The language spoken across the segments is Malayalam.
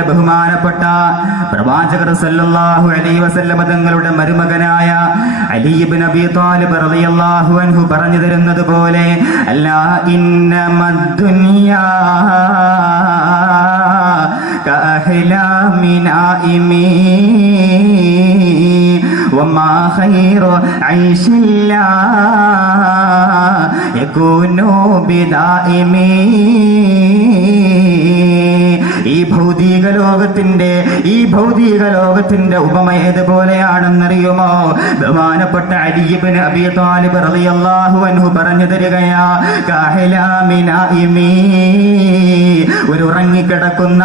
ബഹുമാനപ്പെട്ട പ്രവാചകർ സല്ലല്ലാഹു അലൈഹി വസല്ലമ തങ്ങളുടെ മരുമകനായ അലി ഇബ്നു അബീ ത്വാലിബ് റളിയല്ലാഹു അൻഹു പറഞ്ഞു തരുന്നത് പോലെ അല്ലാ ഇന്നമദ്ദുനിയാ കഅഹ്ലാമിനാഇമീ വമാ ഖൈറു ഐശില്ലാ യകൂനു ബിദാഇമീ ലോകത്തിന്റെ ഈ ഭൗതിക ലോകത്തിന്റെ ഉപമ ഏതുപോലെയാണെന്നറിയുമോ? ബഹുമാനപ്പെട്ട അരിയിബിന് അബി താലിബ് റളിയല്ലാഹു അൻഹു പറഞ്ഞു തരികയാ. ഒരു ഉറങ്ങിക്കിടക്കുന്ന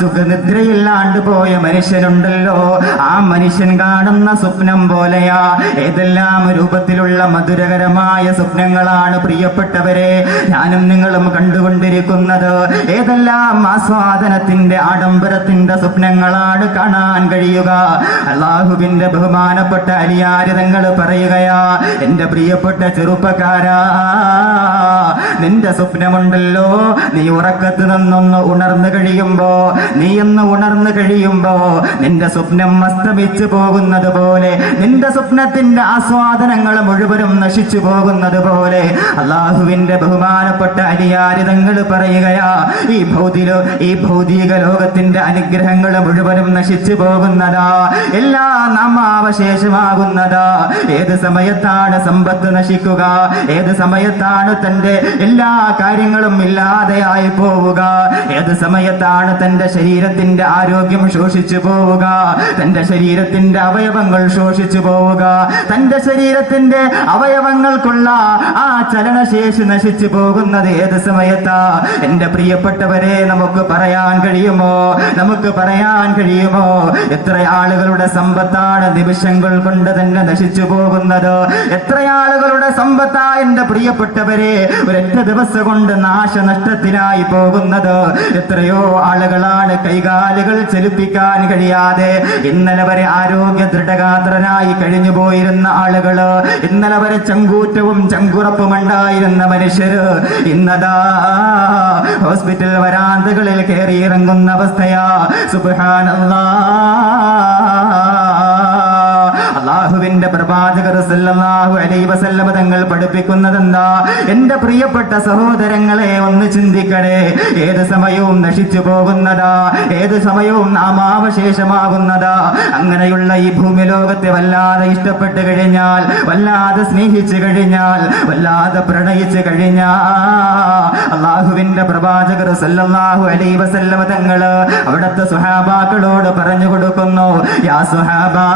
സുഖനിദ്രയില്ലാണ്ട് പോയ മനുഷ്യനുണ്ടല്ലോ. ആ മനുഷ്യൻ കാണുന്ന സ്വപ്നം പോലെയാ. ഏതെല്ലാം രൂപത്തിലുള്ള മധുരകരമായ സ്വപ്നങ്ങളാണ് പ്രിയപ്പെട്ടവരെ ഞാനും നിങ്ങളും കണ്ടുകൊണ്ടിരിക്കുന്നത്. ഏതെല്ലാം ആസ്വാദനത്തിന്റെ ആഡംബരത്തിന്റെ സ്വപ്നങ്ങളാണ് കാണാൻ കഴിയുക. അള്ളാഹുവിന്റെ ബഹുമാനപ്പെട്ട അലിയാരിതങ്ങൾ പറയുകയാ എന്റെ പ്രിയപ്പെട്ട ചെറുപ്പക്കാരാ നിന്റെ സ്വപ്നമുണ്ടല്ലോ. നീ ഉറക്കത്ത് നിന്നൊന്ന് ഉണർന്നു കഴിയുമ്പോ നീ ഒന്ന് ഉണർന്നു കഴിയുമ്പോ നിന്റെ സ്വപ്നം അസ്തമിച്ചു പോകുന്നത് പോലെ നിന്റെ സ്വപ്നത്തിന്റെ ആസ്വാദനങ്ങൾ മുഴുവനും നശിച്ചു പോകുന്നത് പോലെ. അള്ളാഹുവിന്റെ ബഹുമാനപ്പെട്ട അലിയാരിതങ്ങൾ പറയുകയാ ഈ ഭൗതിക ഈ ഭൗതിക ലോകത്തിന്റെ അനുഗ്രഹങ്ങൾ മുഴുവനും നശിച്ചു പോകുന്നതാ. എല്ലാം നാമാവശേഷമാകുന്നതാ. ഏത് സമയത്താണ് സമ്പത്ത് നശിക്കുക? ഏത് സമയത്താണ് തന്റെ എല്ലാ കാര്യങ്ങളും ഇല്ലാതെയായി പോവുക? ഏത് സമയത്താണ് തന്റെ ശരീരത്തിന്റെ ആരോഗ്യം ശോഷിച്ചു പോവുക? തന്റെ ശരീരത്തിന്റെ അവയവങ്ങൾ ശോഷിച്ചു പോവുക? തന്റെ ശരീരത്തിന്റെ അവയവങ്ങൾക്കുള്ള ആ ചലനശേഷി നശിച്ചു പോകുന്നത് ഏത് സമയത്താ? എന്റെ പ്രിയപ്പെട്ടവരെ നമുക്ക് പറയാൻ കഴിയുമോ? നമുക്ക് പറയാൻ കഴിയുമോ? എത്ര ആളുകളുടെ സമ്പത്താണ് നിമിഷങ്ങൾ കൊണ്ട് തന്നെ നശിച്ചു പോകുന്നത്? എത്ര ആളുകളുടെ സമ്പത്താ എന്റെ പ്രിയപ്പെട്ടവരെ ഒരൊറ്റ ദിവസം കൊണ്ട് നാശനഷ്ടത്തിനായി പോകുന്നത്? എത്രയോ ആളുകളാണ് കൈകാലുകൾ ചലിപ്പിക്കാൻ കഴിയാതെ ഇന്നലെ വരെ ആരോഗ്യ ദൃഢഗാത്രനായി കഴിഞ്ഞു പോയിരുന്ന ആളുകൾ ഇന്നലെ വരെ ചങ്കൂറ്റവും ചങ്കുറപ്പും ഉണ്ടായിരുന്ന മനുഷ്യര് ഇന്നതാ ഹോസ്പിറ്റൽ വരാന്തകളിൽ കയറി ഇറങ്ങുന്ന അവസ്ഥയാ. Subhanallah. അള്ളാഹുവിന്റെ പ്രവാചകർ സല്ലല്ലാഹു അലൈഹി വസല്ലമ തങ്ങൾ പഠിപ്പിക്കുന്നത് എന്താ എന്റെ പ്രിയപ്പെട്ട സഹോദരങ്ങളെ ഒന്ന് ചിന്തിക്കണേ. ഏത് സമയവും നശിച്ചു പോകുന്നതാ. ഏത് സമയവും നാമാവശേഷമാകുന്നതാ. അങ്ങനെയുള്ള ഈ ഭൂമി ലോകത്തെ വല്ലാതെ ഇഷ്ടപ്പെട്ട് കഴിഞ്ഞാൽ വല്ലാതെ സ്നേഹിച്ചു കഴിഞ്ഞാൽ വല്ലാതെ പ്രണയിച്ചു കഴിഞ്ഞാൽ അള്ളാഹുവിന്റെ പ്രവാചകർ സല്ലല്ലാഹു അലൈഹി വസല്ലമ തങ്ങൾ അവിടുത്തെ സുഹാബാക്കളോട് പറഞ്ഞു കൊടുക്കുന്നു യാ സുഹാബാ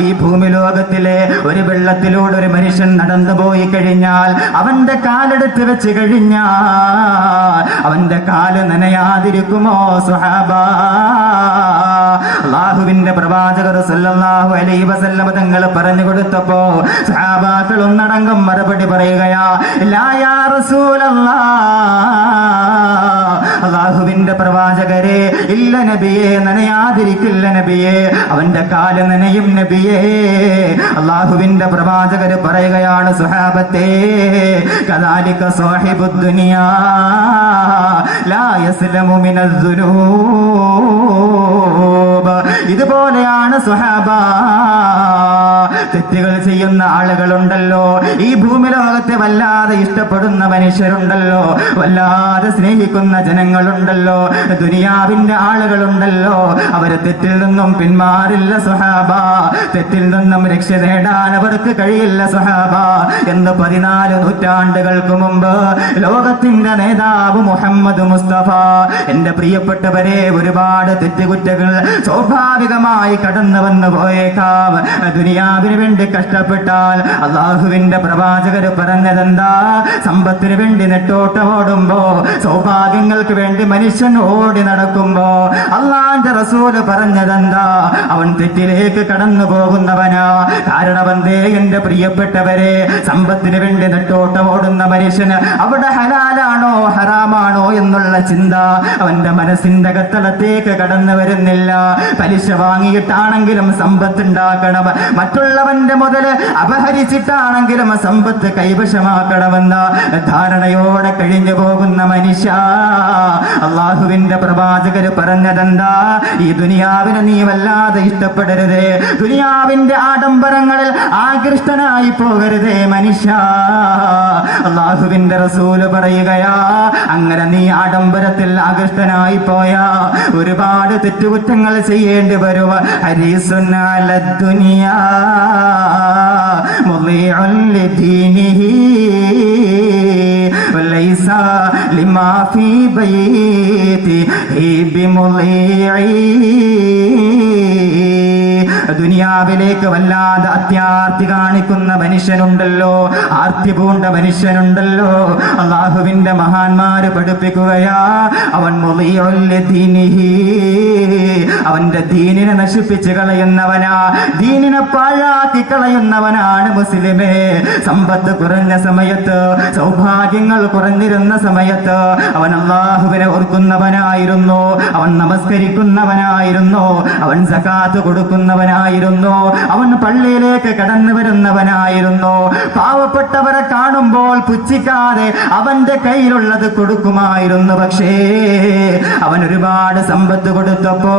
ഈ ഭൂമി ലോകത്തിലെ ഒരു വെള്ളത്തിലൂടെ ഒരു മനുഷ്യൻ നടന്നു പോയി കഴിഞ്ഞാൽ അവന്റെ കാലെടുത്ത് വെച്ച് കഴിഞ്ഞാൽ അവന്റെ കാൽ നനയാതിരിക്കുമോ സുഹാബ അള്ളാഹുവിന്റെ പ്രവാചകർ സല്ലല്ലാഹു അലൈഹി വസല്ലമ തങ്ങൾ പറഞ്ഞു കൊടുത്തപ്പോൾ സഹാബാക്കൾ ഒന്നടങ്കം മറുപടി പറയുകയാ ലാ യാ അള്ളാഹുവിന്റെ പ്രവാചകരെ ഇല്ല നബിയെ നനയാതിരിക്കില്ല നബിയെ അവന്റെ കാല നനയും നബിയെ. അള്ളാഹുവിന്റെ പ്രവാചകർ പറയുകയാണ് സുഹാബത്തെ കദാലിക സാഹിബു ദുനിയാ ലാ യസ്ലമു മിനദ്ദുനൂബ് ഇതുപോലെയാണ് സുഹാബ തെറ്റുകൾ ചെയ്യുന്ന ആളുകളുണ്ടല്ലോ. ഈ ഭൂമി ലോകത്തെ വല്ലാതെ ഇഷ്ടപ്പെടുന്ന മനുഷ്യരുണ്ടല്ലോ. വല്ലാതെ സ്നേഹിക്കുന്ന ജനങ്ങളുണ്ടല്ലോ. ദുനിയാവിന്റെ ആളുകളുണ്ടല്ലോ. അവർ തെറ്റിൽ നിന്നും പിന്മാറില്ല സുഹാബ തെറ്റിൽ നിന്നും രക്ഷ നേടാൻ അവർക്ക് കഴിയില്ല സുഹാബ എന്ന് പതിനാല് നൂറ്റാണ്ടുകൾക്ക് മുമ്പ് ലോകത്തിന്റെ നേതാവ് മുഹമ്മദ് മുസ്തഫ എന്റെ പ്രിയപ്പെട്ടവരെ ഒരുപാട് തെറ്റുകുറ്റകൾ സ്വാഭാവികമായി കടന്നു വന്നു പോയേക്കാം. ദുനിയാവിന് വേണ്ടി കഷ്ടപ്പെട്ടാൽ അള്ളാഹുവിന്റെ പ്രവാചകർ പറഞ്ഞതെന്താ? സമ്പത്തിന് വേണ്ടി നെട്ടോട്ടമോടുമ്പോ സൗഭാഗ്യങ്ങൾക്ക് വേണ്ടി മനുഷ്യൻ ഓടി നടക്കുമ്പോ അള്ളാന്റെ റസൂൽ പറഞ്ഞതെന്താ? അവൻ തെറ്റിലേക്ക് കടന്നു പോകുന്നവനാ. കാരണമെന്തേ എന്റെ പ്രിയപ്പെട്ടവരെ സമ്പത്തിന് വേണ്ടി നെട്ടോട്ടമോടുന്ന മനുഷ്യന് അവിടെ ഹലാലാണോ ഹറാമാണോ എന്നുള്ള ചിന്ത അവന്റെ മനസ്സിന്റെ കത്തളത്തേക്ക് കടന്നു വരുന്നില്ല. പലിശ വാങ്ങിയിട്ടാണെങ്കിലും സമ്പത്ത് ഉണ്ടാക്കണം. മറ്റുള്ളവന്റെ മുതൽ അപഹരിച്ചിട്ടാണെങ്കിലും സമ്പത്ത് കൈവശമാക്കണമെന്ന ധാരണയോടെ കഴിഞ്ഞു പോകുന്ന മനുഷ്യ. അള്ളാഹുവിന്റെ പ്രവാചകര് പറഞ്ഞതെന്താ? ഈ ദുനിയാവിനെ നീ വല്ലാതെ ഇഷ്ടപ്പെടരുത്. ദുനിയാവിന്റെ ആഡംബരങ്ങളിൽ ആകൃഷ്ടനായി പോകരുതേ മനുഷ്യ. അള്ളാഹുവിന്റെ റസൂൽ പറയുകയാ അങ്ങനെ നീ ആഡംബരത്തിൽ ആകൃഷ്ടനായി പോയാ ഒരുപാട് തെറ്റുകുറ്റങ്ങൾ ചെയ്യേണ്ടി വരും സുനാല ദുനിയാ. مضيع لدينه وليس لما في بيته بمضيعي ദുനിയാവിലേക്ക് വല്ലാതെ അത്യാർത്തി കാണിക്കുന്ന മനുഷ്യനുണ്ടല്ലോ ആർത്തി പൂണ്ട മനുഷ്യനുണ്ടല്ലോ. അള്ളാഹുവിന്റെ മഹാന്മാര് പഠിപ്പിക്കുകയാ അവൻ അവന്റെ ദീനിനെ നശിപ്പിച്ച് കളയുന്നവനാ ദീനിനെ പാഴാക്കി കളയുന്നവനാണ് മുസ്ലിമേ. സമ്പത്ത് കുറഞ്ഞ സമയത്ത് സൗഭാഗ്യങ്ങൾ കുറഞ്ഞിരുന്ന സമയത്ത് അവൻ അള്ളാഹുവിനെ ഓർക്കുന്നവനായിരുന്നു അവൻ നമസ്കരിക്കുന്നവനായിരുന്നു അവൻ സകാത്ത് കൊടുക്കുന്നവനായിരുന്നു അവൻ പള്ളിയിലേക്ക് കടന്നു വരുന്നവനായിരുന്നു. പാവപ്പെട്ടവരെ കാണുമ്പോൾ പുച്ഛിക്കാതെ അവന്റെ കയ്യിലുള്ളത് കൊടുക്കുമായിരുന്നു. പക്ഷേ അവൻ ഒരുപാട് സമ്പത്ത് കൊടുത്തപ്പോ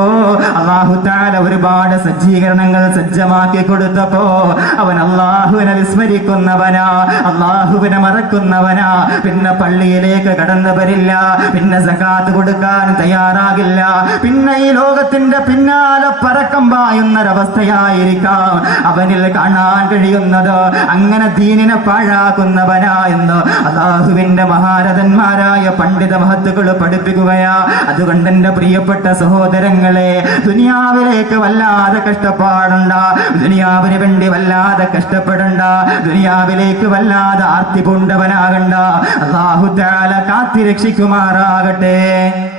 അള്ളാഹു താല ഒരുപാട് സജ്ജീകരണങ്ങൾ സജ്ജമാക്കി കൊടുത്തപ്പോ അവൻ അള്ളാഹുവിനെ വിസ്മരിക്കുന്നവനാ അള്ളാഹുവിനെ മറക്കുന്നവനാ. പിന്നെ പള്ളിയിലേക്ക് കടന്നു വരില്ല. പിന്നെ സകാത്ത് കൊടുക്കാൻ തയ്യാറാകില്ല. പിന്നെ ഈ ലോകത്തിന്റെ പിന്നാലെ പറക്കം പായുന്നൊരവസ്ഥയായിരിക്കാം അവനിൽ കാണാൻ കഴിയുന്നത് അങ്ങനെ ദീനിനെ പാഴാക്കുന്നവനാ എന്ന് അള്ളാഹുവിന്റെ മഹാരഥന്മാരായ പണ്ഡിത മഹത്തുക്കൾ പഠിപ്പിക്കുകയാ. അതുകൊണ്ട് എന്റെ പ്രിയപ്പെട്ട സഹോദരങ്ങളെ ദുനിയാവിലേക്ക് വല്ലാതെ കഷ്ടപ്പാടണ്ട. ദുനിയാവിന് വേണ്ടി വല്ലാതെ കഷ്ടപ്പെടണ്ട. ദുനിയാവിലേക്ക് വല്ലാതെ ആർത്തി പൂണ്ടവനാകണ്ട അള്ളാഹു താല കാത്തി രക്ഷിക്കുമാറാകട്ടെ